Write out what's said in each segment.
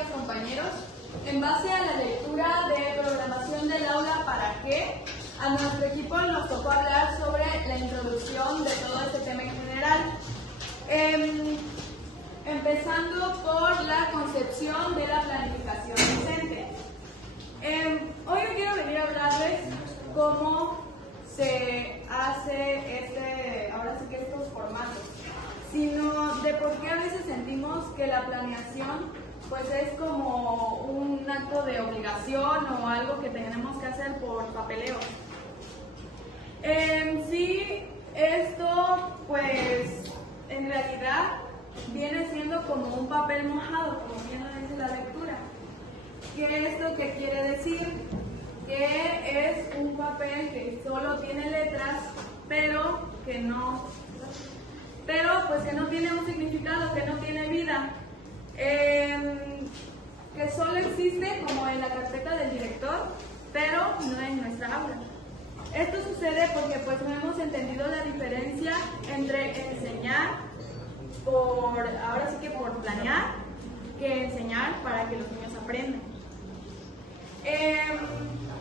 días, compañeros. En base a la lectura de programación del aula ¿para qué?, a nuestro equipo nos tocó hablar sobre la introducción de todo este tema en general. Empezando por la concepción de la planificación docente. Hoy no quiero venir a hablarles cómo se hace ahora sí que estos formatos, sino de por qué a veces sentimos que la planeación pues es como un acto de obligación o algo que tenemos que hacer por papeleo. Sí, esto pues en realidad viene siendo como un papel mojado, como bien lo dice la lectura. ¿Qué es lo que quiere decir? Que es un papel que solo tiene letras, pero que no tiene un significado, que no tiene vida, que solo existe como en la carpeta del director, pero no en nuestra aula. Esto sucede porque pues no hemos entendido la diferencia entre enseñar ahora sí que por planear, que enseñar para que los niños aprendan.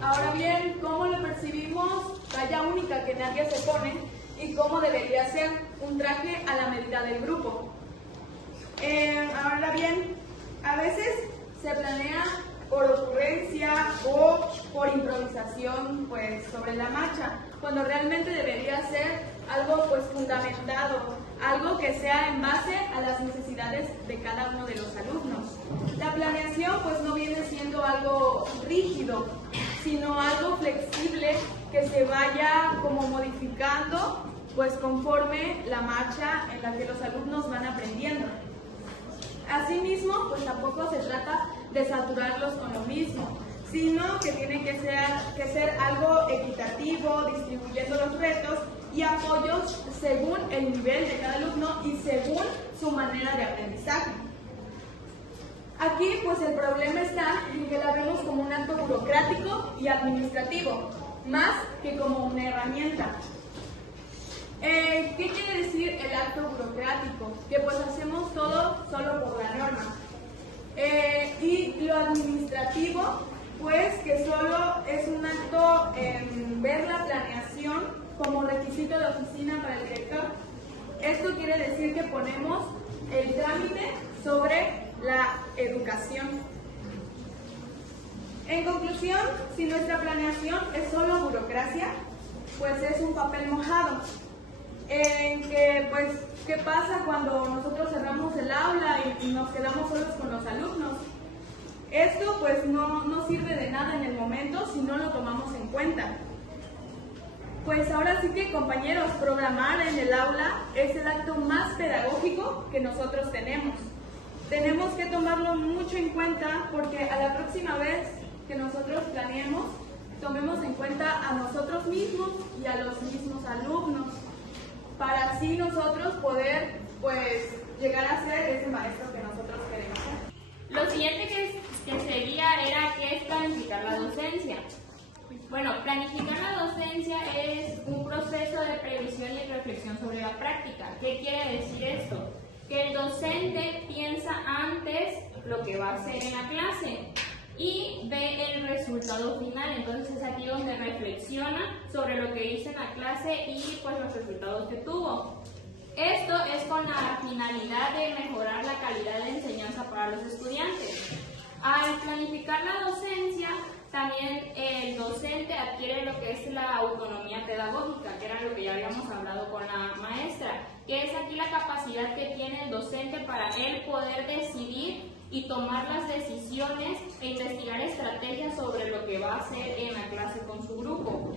Ahora bien, ¿cómo lo percibimos? Talla única que nadie se pone y cómo debería ser un traje a la medida del grupo. Ahora bien, a veces se planea por ocurrencia o por improvisación pues sobre la marcha, cuando realmente debería ser algo pues fundamentado, algo que sea en base a las necesidades de cada uno de los alumnos. La planeación pues no viene siendo algo rígido, sino algo flexible que se vaya como modificando pues conforme la marcha en la que los alumnos van aprendiendo. Asimismo, pues tampoco se trata de saturarlos con lo mismo, sino que tiene que ser algo equitativo, distribuyendo los retos y apoyos según el nivel de cada alumno y según su manera de aprendizaje. Aquí, pues el problema está en que la vemos como un acto burocrático y administrativo, más que como una herramienta. ¿Qué quiere decir el acto burocrático? Que pues hacemos todo solo por la norma. Y lo administrativo, pues que solo es un acto en ver la planeación como requisito de oficina para el director. Esto quiere decir que ponemos el trámite sobre la educación. En conclusión, si nuestra planeación es solo burocracia, pues es un papel mojado. ¿Qué pasa cuando nosotros cerramos el aula y nos quedamos solos con los alumnos? Esto pues no sirve de nada en el momento si no lo tomamos en cuenta. Pues ahora sí que, compañeros, programar en el aula es el acto más pedagógico que nosotros tenemos. Tenemos que tomarlo mucho en cuenta porque a la próxima vez que nosotros planeemos, tomemos en cuenta a nosotros mismos y a los mismos alumnos, para así nosotros poder pues llegar a ser ese maestro que nosotros queremos ser. Lo siguiente que seguía era ¿qué es planificar la docencia? Bueno, planificar la docencia es un proceso de previsión y reflexión sobre la práctica. ¿Qué quiere decir esto? Que el docente piensa antes lo que va a hacer en la clase y ve el resultado final. Entonces es aquí donde reflexiona sobre lo que hizo en la clase y pues los resultados que tuvo. Esto es con la finalidad de mejorar la calidad de la enseñanza para los estudiantes. Al planificar la docencia, también el docente adquiere lo que es la autonomía pedagógica, que era lo que ya habíamos hablado con la maestra, que es aquí la capacidad que tiene el docente para él poder decidir y tomar las decisiones e investigar estrategias sobre lo que va a hacer en la clase con su grupo.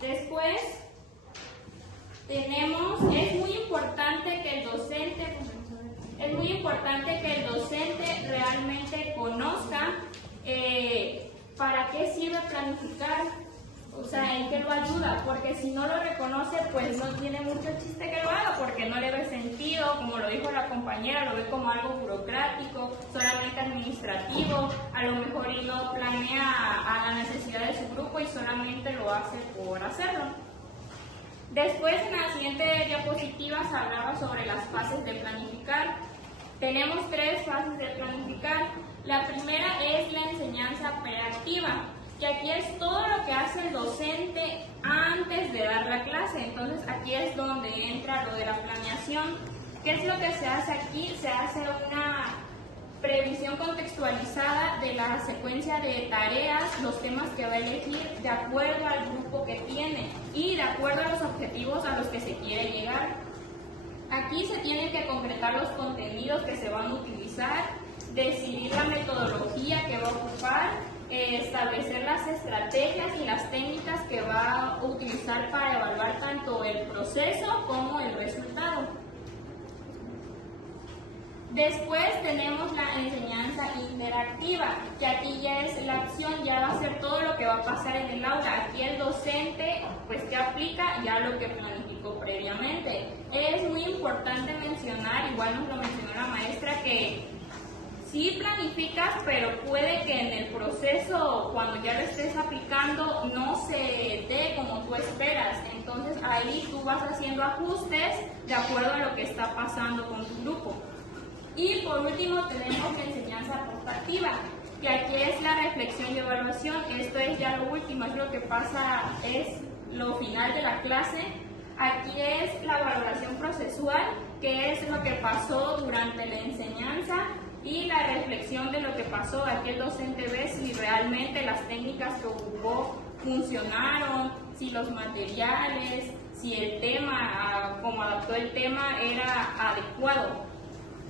Después es muy importante que el docente realmente conozca para qué sirve planificar, o sea, en qué lo ayuda, porque si no lo reconoce, pues no tiene mucho chiste que lo haga, porque no le ve sentido, como lo dijo la compañera, lo ve como algo burocrático, solamente administrativo, a lo mejor y no planea a la necesidad de su grupo y solamente lo hace por hacerlo. Después, en la siguiente diapositiva se hablaba sobre las fases de planificar. Tenemos tres fases de planificar. La primera es la enseñanza preactiva, que aquí es todo lo que hace el docente antes de dar la clase. Entonces aquí es donde entra lo de la planeación. ¿Qué es lo que se hace aquí? Se hace una previsión contextualizada de la secuencia de tareas, los temas que va a elegir de acuerdo al grupo que tiene y de acuerdo a los objetivos a los que se quiere llegar. Aquí se tienen que concretar los contenidos que se van a utilizar, decidir la metodología que va a ocupar, establecer las estrategias y las técnicas que va a utilizar para evaluar tanto el proceso como el resultado. Después tenemos la enseñanza interactiva, que aquí ya es la acción, ya va a ser todo lo que va a pasar en el aula. Aquí el docente, pues que aplica ya lo que planificó previamente. Es muy importante mencionar, igual nos lo mencionó la maestra, que sí planificas, pero puede que en el proceso, cuando ya lo estés aplicando, no se dé como tú esperas. Entonces ahí tú vas haciendo ajustes de acuerdo a lo que está pasando con tu grupo. Y por último tenemos la enseñanza postactiva, que aquí es la reflexión y evaluación. Esto es ya lo último, es lo que pasa, es lo final de la clase. Aquí es la valoración procesual, que es lo que pasó durante la enseñanza, y la reflexión de lo que pasó. Aquí el docente ve si realmente las técnicas que ocupó funcionaron, si los materiales, si el tema, como adaptó el tema, era adecuado.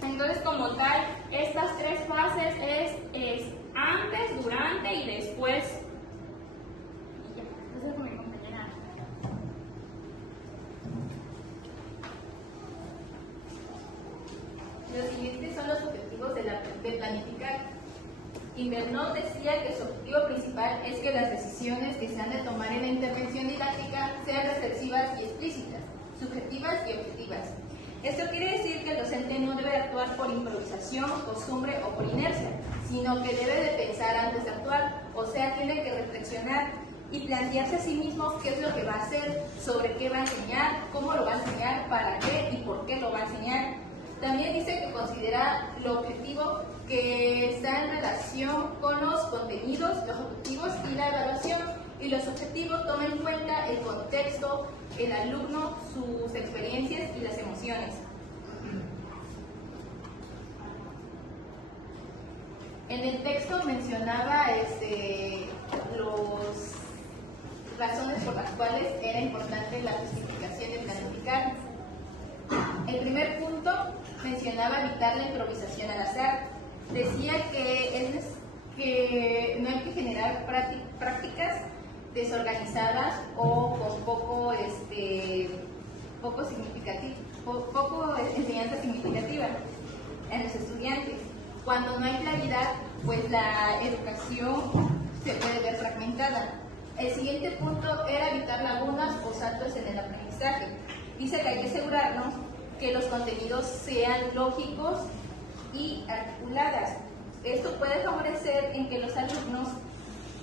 Entonces, como tal, estas tres fases es antes, durante y después. Y ya, eso es con mi compañera. Los siguientes son los objetivos de planificar. Invernov decía que su objetivo principal es que las decisiones que se han de tomar en la intervención didáctica sean reflexivas y explícitas, subjetivas y objetivas. Esto quiere decir que el docente no debe actuar por improvisación, costumbre o por inercia, sino que debe de pensar antes de actuar, o sea, tiene que reflexionar y plantearse a sí mismo qué es lo que va a hacer, sobre qué va a enseñar, cómo lo va a enseñar, para qué y por qué lo va a enseñar. También dice que considera lo objetivo que está en relación con los contenidos, los objetivos y la evaluación. Y los objetivos toman en cuenta el contexto, el alumno, sus experiencias y las emociones. En el texto mencionaba las razones por las cuales era importante la justificación de planificar. El primer punto mencionaba evitar la improvisación al azar. Decía que no hay que generar prácticas desorganizadas o con poco enseñanza significativa en los estudiantes. Cuando no hay claridad, pues la educación se puede ver fragmentada. El siguiente punto era evitar lagunas o saltos en el aprendizaje. Dice que hay que asegurarnos que los contenidos sean lógicos y articuladas. Esto puede favorecer en que los alumnos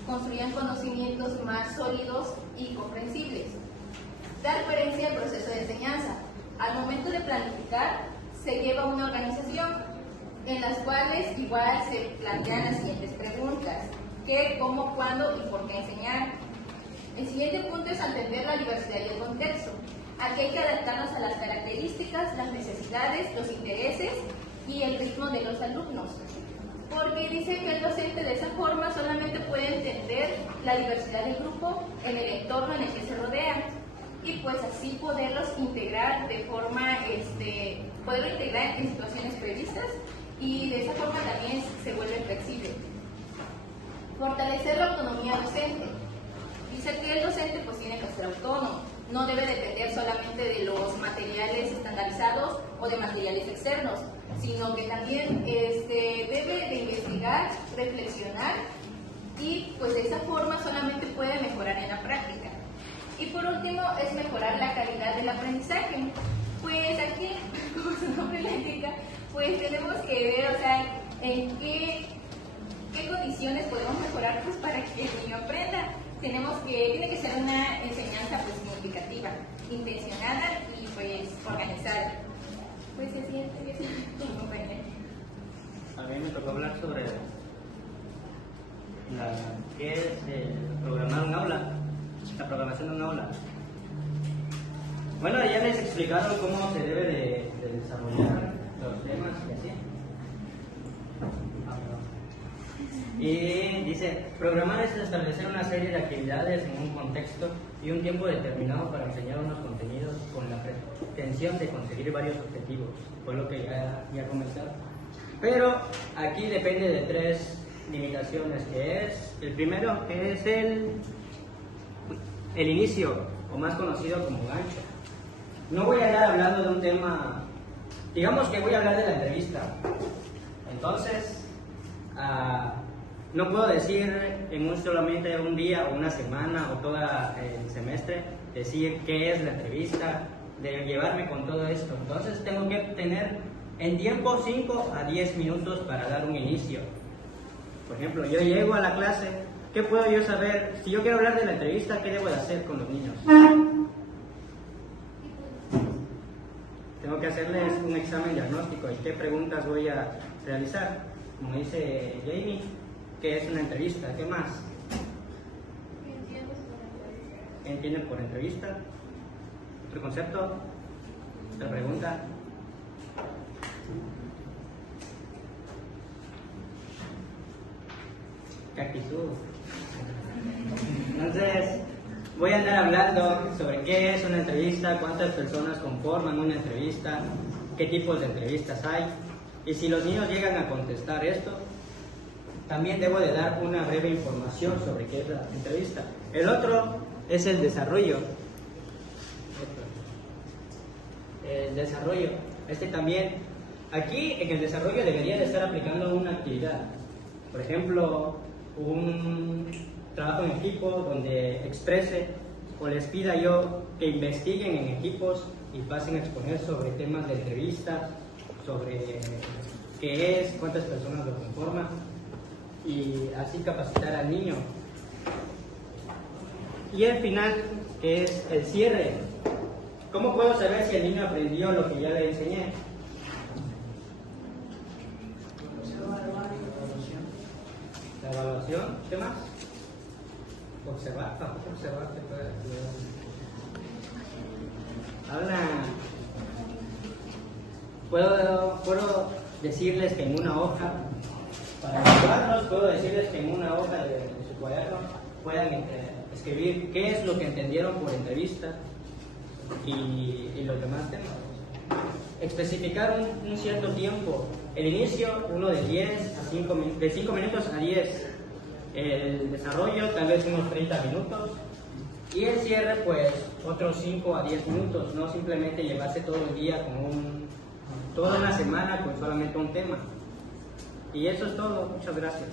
construyan conocimientos más sólidos y comprensibles. Dar coherencia al proceso de enseñanza. Al momento de planificar, se lleva una organización en las cuales igual se plantean las siguientes preguntas: ¿qué, cómo, cuándo y por qué enseñar? El siguiente punto es entender la diversidad y el contexto. Aquí hay que adaptarnos a las características, las necesidades, los intereses y el ritmo de los alumnos. Porque dice que el docente de esa forma solamente puede entender la diversidad del grupo en el entorno en el que se rodea, y pues así poderlos integrar de forma, poderlo integrar en situaciones previstas, y de esa forma también se vuelve flexible. Fortalecer la autonomía docente. Dice que el docente pues tiene que ser autónomo, no debe depender solamente de los materiales estandarizados o de materiales externos, sino que también debe de investigar, reflexionar, y pues de esa forma solamente puede mejorar en la práctica. Y por último es mejorar la calidad del aprendizaje. Pues aquí, como su nombre le indica, pues tenemos que ver, o sea, en qué condiciones podemos mejorar pues para que el niño aprenda. Tiene que ser una enseñanza pues significativa, intencionada y pues organizada. Pues el siguiente, compañera. a mí me tocó hablar sobre qué es programar un aula, la programación de un aula. Bueno, ya les explicaron cómo se debe de desarrollar los temas y así. Y dice, programar es establecer una serie de actividades en un contexto y un tiempo determinado para enseñar unos contenidos con la pretensión de conseguir varios objetivos. Fue lo que ya comentaba. Pero aquí depende de 3 limitaciones, que es, el primero, que es el inicio, o más conocido como gancho. No voy a estar hablando de un tema, digamos que voy a hablar de la entrevista. Entonces, no puedo decir en solamente un día o una semana o todo el semestre, decir qué es la entrevista, de llevarme con todo esto. Entonces tengo que tener en tiempo 5 a 10 minutos para dar un inicio. Por ejemplo, yo llego a la clase, ¿qué puedo yo saber? Si yo quiero hablar de la entrevista, ¿qué debo de hacer con los niños? Tengo que hacerles un examen diagnóstico y qué preguntas voy a realizar. Como dice Jamie, ¿qué es una entrevista? ¿Qué más? ¿Qué entienden por entrevista? ¿Otro concepto? ¿Otra pregunta? ¡Qué actitud! Entonces, voy a andar hablando sobre qué es una entrevista, cuántas personas conforman una entrevista, qué tipos de entrevistas hay. Y si los niños llegan a contestar esto, también debo de dar una breve información sobre qué es la entrevista. El otro es el desarrollo. El desarrollo. También, aquí en el desarrollo debería de estar aplicando una actividad. Por ejemplo, un trabajo en equipo donde exprese o les pida yo que investiguen en equipos y pasen a exponer sobre temas de entrevistas, sobre qué es, cuántas personas lo conforman y así capacitar al niño. Y el final, que es el cierre. ¿Cómo puedo saber si el niño aprendió lo que ya le enseñé? La evaluación, ¿qué más? Observar, tampoco observar te puede ayudar. Puedo decirles que en una hoja, para ayudarlos, puedo decirles que en una hoja de su cuaderno puedan escribir qué es lo que entendieron por entrevista y los demás temas. Especificar un cierto tiempo. El inicio, uno de 5 minutos a 10. El desarrollo, tal vez unos 30 minutos. Y el cierre, pues, otros 5 a 10 minutos. No simplemente llevarse todo el día toda una semana con solamente un tema. Y eso es todo. Muchas gracias.